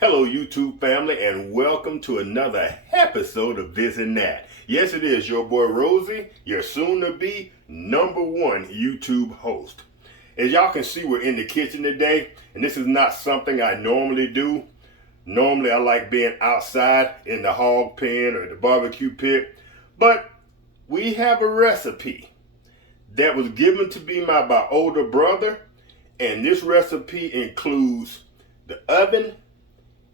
Hello YouTube family, and welcome to another episode of This and That. Yes, it is your boy Rosie, your soon to be #1 YouTube host. As y'all can see, we're in the kitchen today, and this is not something I normally do. Normally I like being outside in the hog pen or the barbecue pit, but we have a recipe that was given to me by my older brother, and this recipe includes the oven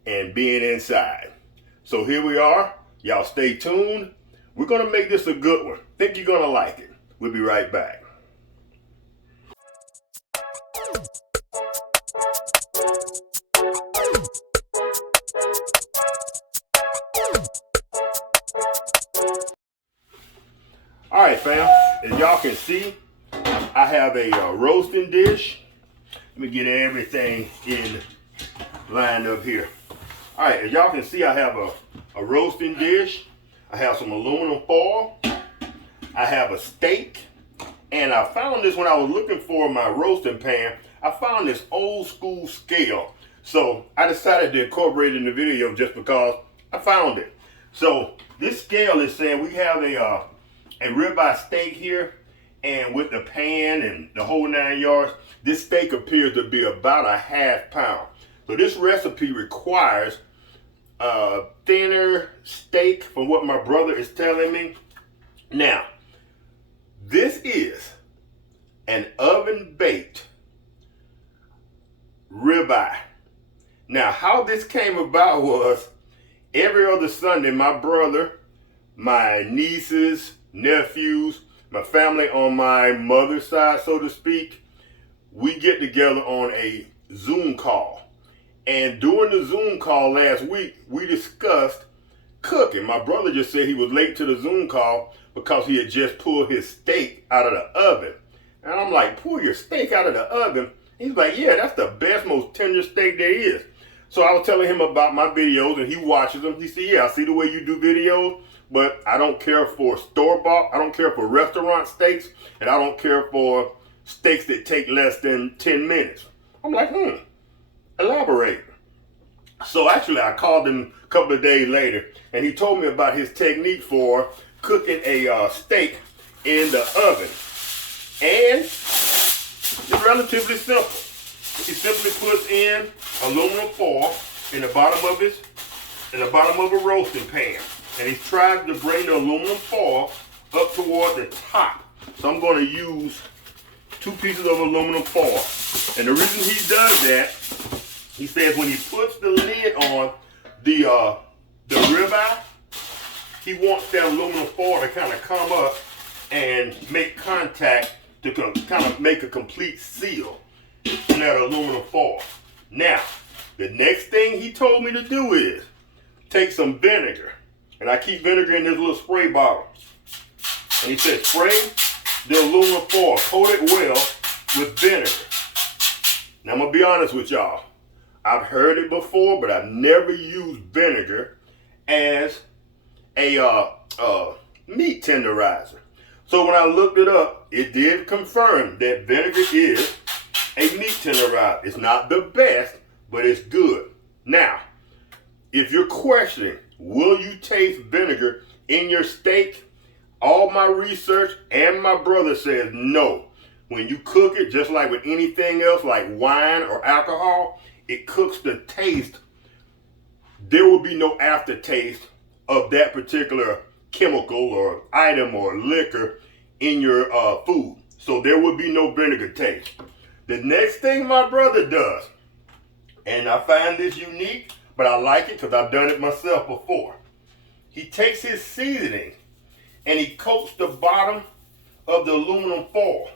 and being inside. So here we are. Y'all stay tuned. We're gonna make this a good one. Think you're gonna like it. We'll be right back. All right, fam. As y'all can see, I have a roasting dish. Let me get everything in lined up here. All right, as y'all can see, I have a roasting dish. I have some aluminum foil. I have a steak. And I found this when I was looking for my roasting pan. I found this old school scale. So I decided to incorporate it in the video just because I found it. So this scale is saying we have a ribeye steak here. And with the pan and the whole 9 yards, this steak appears to be about a ½ pound. So this recipe requires a thinner steak from what my brother is telling me. Now, this is an oven-baked ribeye. Now, how this came about was every other Sunday, my brother, my nieces, nephews, my family on my mother's side, so to speak, we get together on a Zoom call. And during the Zoom call last week, we discussed cooking. My brother just said he was late to the Zoom call because he had just pulled his steak out of the oven. And I'm like, pull your steak out of the oven? He's like, yeah, that's the best, most tender steak there is. So I was telling him about my videos, and he watches them. He said, yeah, I see the way you do videos, but I don't care for store-bought. I don't care for restaurant steaks, and I don't care for steaks that take less than 10 minutes. I'm like, elaborate. So actually I called him a couple of days later, and he told me about his technique for cooking a steak in the oven. And it's relatively simple. He simply puts in aluminum foil in the bottom of a roasting pan. And he's trying to bring the aluminum foil up toward the top. So I'm going to use 2 pieces of aluminum foil. And the reason he does that, he says when he puts the lid on the ribeye, he wants that aluminum foil to kind of come up and make contact to kind of make a complete seal in that aluminum foil. Now, the next thing he told me to do is take some vinegar. And I keep vinegar in this little spray bottle. And he said spray the aluminum foil, coat it well with vinegar. Now I'm going to be honest with y'all. I've heard it before, but I've never used vinegar as a meat tenderizer. So when I looked it up, it did confirm that vinegar is a meat tenderizer. It's not the best, but it's good. Now, if you're questioning, will you taste vinegar in your steak? All my research and my brother says no. When you cook it, just like with anything else, like wine or alcohol, it cooks the taste. There will be no aftertaste of that particular chemical or item or liquor in your food. So there will be no vinegar taste. The next thing my brother does, and I find this unique, but I like it because I've done it myself before. He takes his seasoning and he coats the bottom of the aluminum foil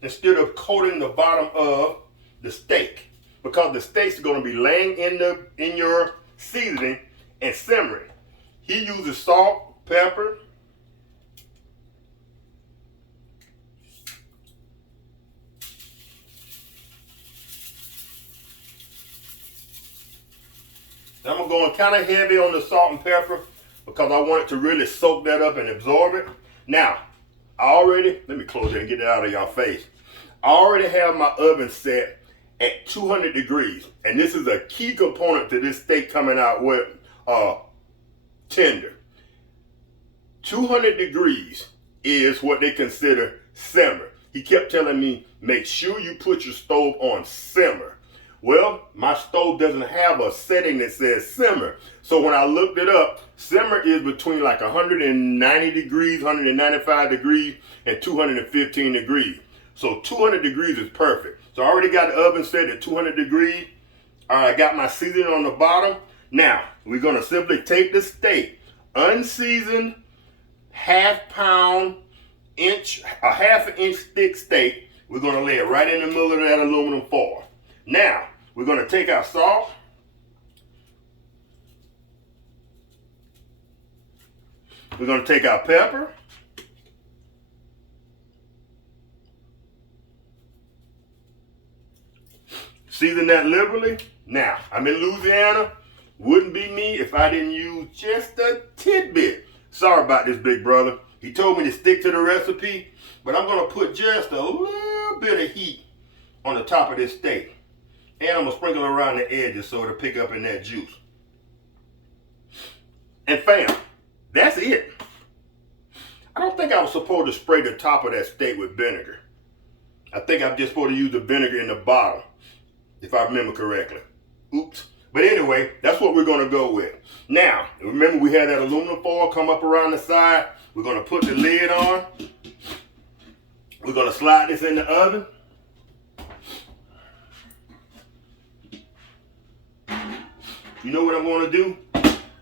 instead of coating the bottom of the steak, because the steak's going to be laying in your seasoning and simmering. He uses salt, pepper, I'm going to go kind of heavy on the salt and pepper because I want it to really soak that up and absorb it. Now, let me close it and get it out of y'all face. I already have my oven set at 200 degrees. And this is a key component to this steak coming out with tender. 200 degrees is what they consider simmer. He kept telling me, make sure you put your stove on simmer. Well, my stove doesn't have a setting that says simmer. So when I looked it up, simmer is between like 190 degrees, 195 degrees, and 215 degrees. So 200 degrees is perfect. So I already got the oven set at 200 degrees. I got my seasoning on the bottom. Now, we're going to simply take the steak, unseasoned, half an inch thick steak. We're going to lay it right in the middle of that aluminum foil. Now, we're going to take our salt. We're going to take our pepper. Season that liberally. Now, I'm in Louisiana. Wouldn't be me if I didn't use just a tidbit. Sorry about this, big brother. He told me to stick to the recipe, but I'm going to put just a little bit of heat on the top of this steak. And I'm going to sprinkle around the edges so it'll pick up in that juice. And fam, that's it. I don't think I was supposed to spray the top of that steak with vinegar. I think I'm just supposed to use the vinegar in the bottom, if I remember correctly. Oops. But anyway, that's what we're going to go with. Now, remember we had that aluminum foil come up around the side. We're going to put the lid on. We're going to slide this in the oven. You know what I'm going to do?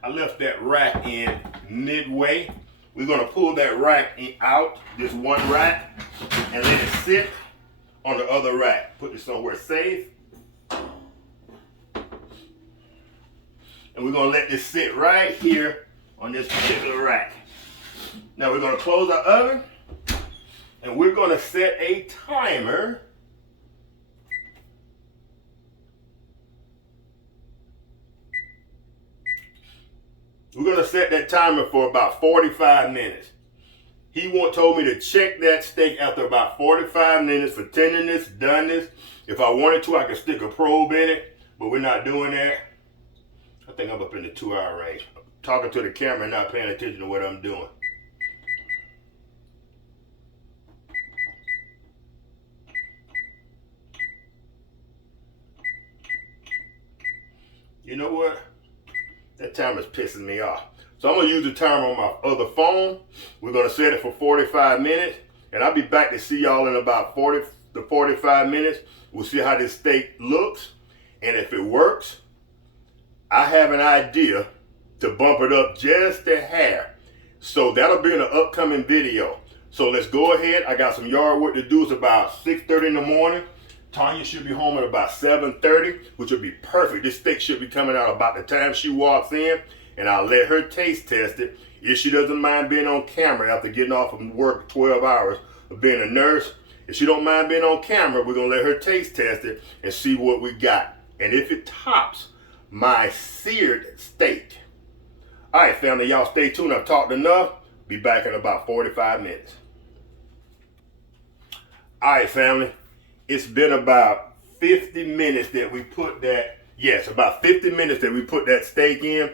I left that rack in midway. We're going to pull that rack out, this one rack, and let it sit on the other rack. Put it somewhere safe. And we're going to let this sit right here on this particular rack. Now we're going to close our oven, and we're going to set a timer . We're going to set that timer for about 45 minutes. He told me to check that steak after about 45 minutes for tenderness, doneness. If I wanted to, I could stick a probe in it, but we're not doing that. I think I'm up in the 2-hour range. I'm talking to the camera and not paying attention to what I'm doing. You know what? That timer's pissing me off. So I'm going to use the timer on my other phone. We're going to set it for 45 minutes. And I'll be back to see y'all in about 40 to 45 minutes. We'll see how this steak looks. And if it works, I have an idea to bump it up just a hair. So that'll be in an upcoming video. So let's go ahead. I got some yard work to do. It's about 6:30 in the morning. Tanya should be home at about 7:30, which would be perfect. This steak should be coming out about the time she walks in, and I'll let her taste test it. If she doesn't mind being on camera after getting off from work 12 hours of being a nurse, if she don't mind being on camera, we're going to let her taste test it and see what we got. And if it tops my seared steak. All right, family, y'all stay tuned. I've talked enough. Be back in about 45 minutes. All right, family. It's been about 50 minutes that we put that, about 50 minutes that we put that steak in.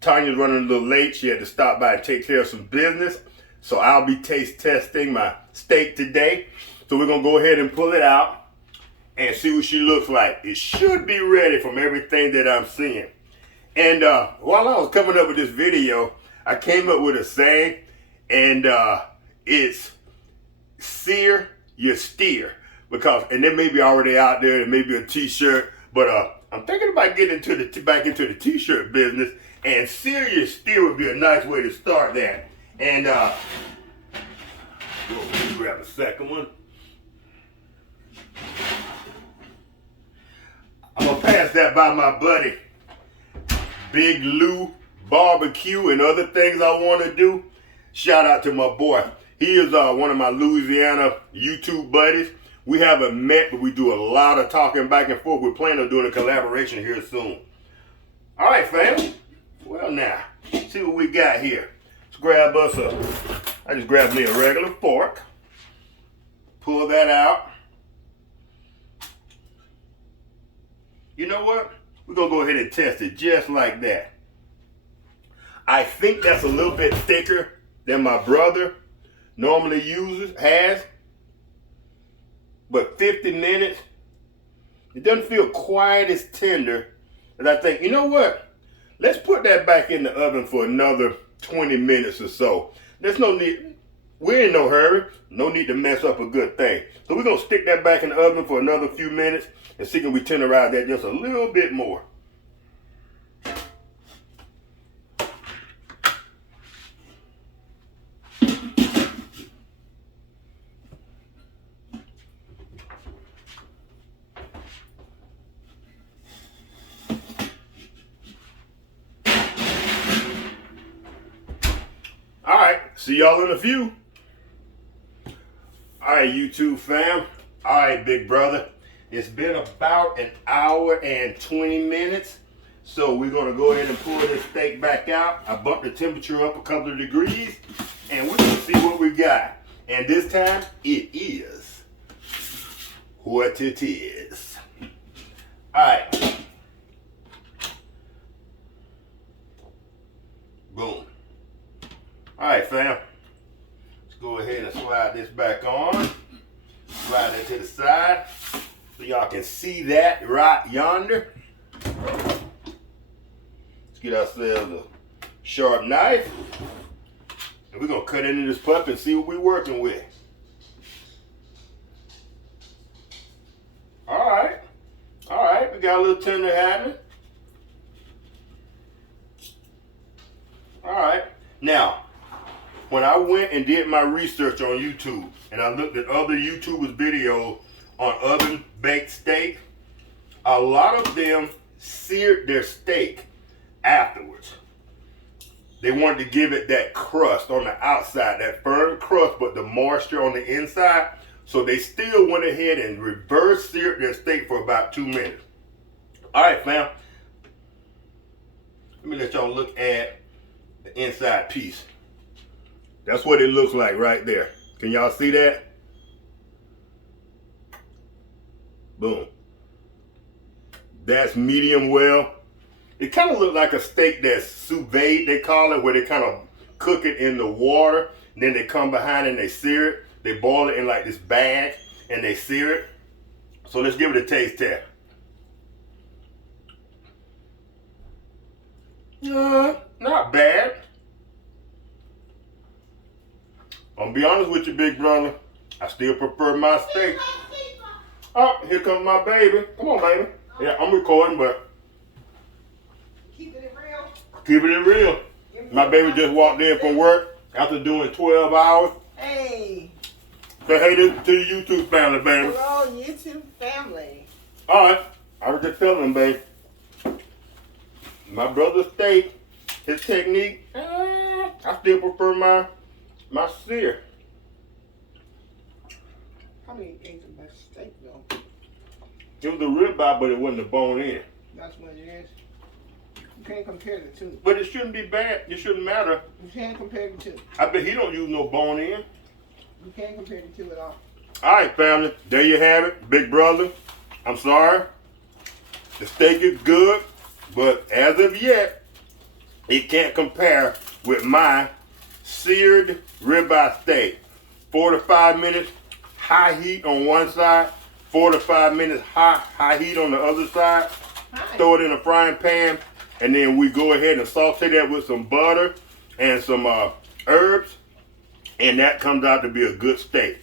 Tanya's running a little late. She had to stop by and take care of some business. So I'll be taste testing my steak today. So we're going to go ahead and pull it out and see what she looks like. It should be ready from everything that I'm seeing. And while I was coming up with this video, I came up with a saying, and it's sear your steer. And they may be already out there, it may be a t-shirt, but I'm thinking about getting back into the t-shirt business, and sear your steer would be a nice way to start that. And grab a second one. I'm gonna pass that by my buddy, Big Lou Barbecue, and other things I want to do. Shout out to my boy. He is one of my Louisiana YouTube buddies. We haven't met, but we do a lot of talking back and forth. We're planning on doing a collaboration here soon. All right, fam. Well, now, see what we got here. Let's grab us I just grabbed me a regular fork. Pull that out. You know what? We're going to go ahead and test it just like that. I think that's a little bit thicker than my brother normally has. But 50 minutes, it doesn't feel quite as tender as I think. You know what? Let's put that back in the oven for another 20 minutes or so. There's no need. We're in no hurry. No need to mess up a good thing. So we're going to stick that back in the oven for another few minutes and see if we tenderize that just a little bit more. All right, see y'all in a few. All right, YouTube fam. All right, big brother. It's been about an hour and 20 minutes. So we're gonna go ahead and pull this steak back out. I bumped the temperature up a couple of degrees and we're gonna see what we got. And this time, it is what it is. All right. Boom. All right, fam. Let's go ahead and slide this back on. Slide that to the side so y'all can see that right yonder. Let's get ourselves a sharp knife. And we're gonna cut into this pup and see what we're working with. All right. All right, we got a little tender happening. All right. Now, when I went and did my research on YouTube and I looked at other YouTubers' videos on oven baked steak, a lot of them seared their steak afterwards. They wanted to give it that crust on the outside, that firm crust, but the moisture on the inside. So they still went ahead and reverse seared their steak for about 2 minutes. All right, fam. Let me let y'all look at the inside piece. That's what it looks like right there. Can y'all see that? Boom. That's medium well. It kind of looked like a steak that's sous vide, they call it, where they kind of cook it in the water. And then they come behind and they sear it. They boil it in like this bag and they sear it. So let's give it a taste test. Not bad. I'm gonna be honest with you, big brother. I still prefer my steak. Oh, here comes my baby. Come on, baby. Yeah, I'm recording, but Keeping it real. keeping it real. My baby just walked in from work after doing 12 hours. Hey. Say hey to the YouTube family, baby. Hello, YouTube family. All right, I was just telling him, babe. My brother's steak, his technique, I still prefer my sear. How many ate the best steak though? It was a ribeye, but it wasn't a bone in. That's what it is. You can't compare the two. But it shouldn't be bad. It shouldn't matter. You can't compare the two. I bet he don't use no bone in. You can't compare the two at all. All right, family. There you have it, big brother. I'm sorry. The steak is good, but as of yet, it can't compare with my seared ribeye steak. 4 to 5 minutes, high heat on one side. 4 to 5 minutes, high heat on the other side. Hi. Throw it in a frying pan, and then we go ahead and saute that with some butter and some herbs, and that comes out to be a good steak.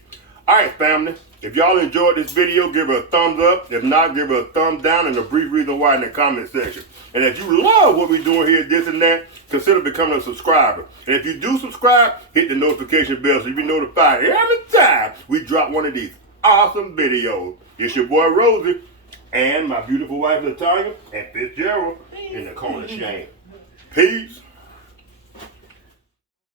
All right, family. If y'all enjoyed this video, give it a thumbs up. If not, give it a thumbs down and a brief reason why in the comment section. And if you love what we're doing here, this and that, consider becoming a subscriber. And if you do subscribe, hit the notification bell so you be notified every time we drop one of these awesome videos. It's your boy Rosie and my beautiful wife Latonya and Fitzgerald in the corner shame. Peace.